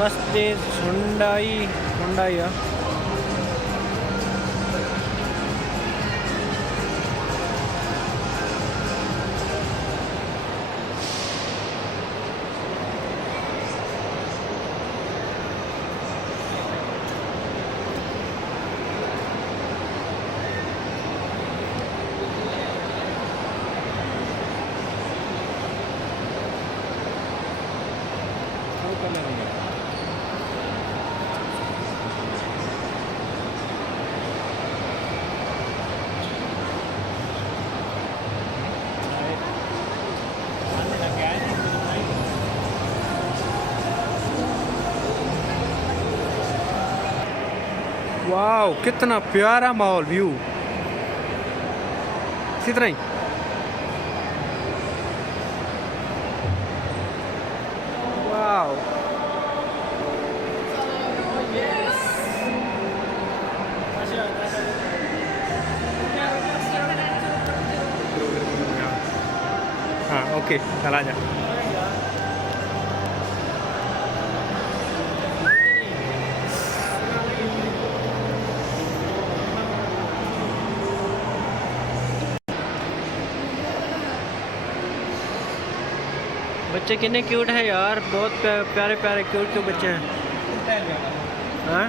मस्जिद Hyundai Hyundai है। वाह कितना प्यारा माहौल व्यू इसी तरह ही। वाह हाँ ओके चला जा। बच्चे कितने क्यूट है यार, बहुत प्यारे प्यारे क्यूट क्यूट बच्चे हैं। हाँ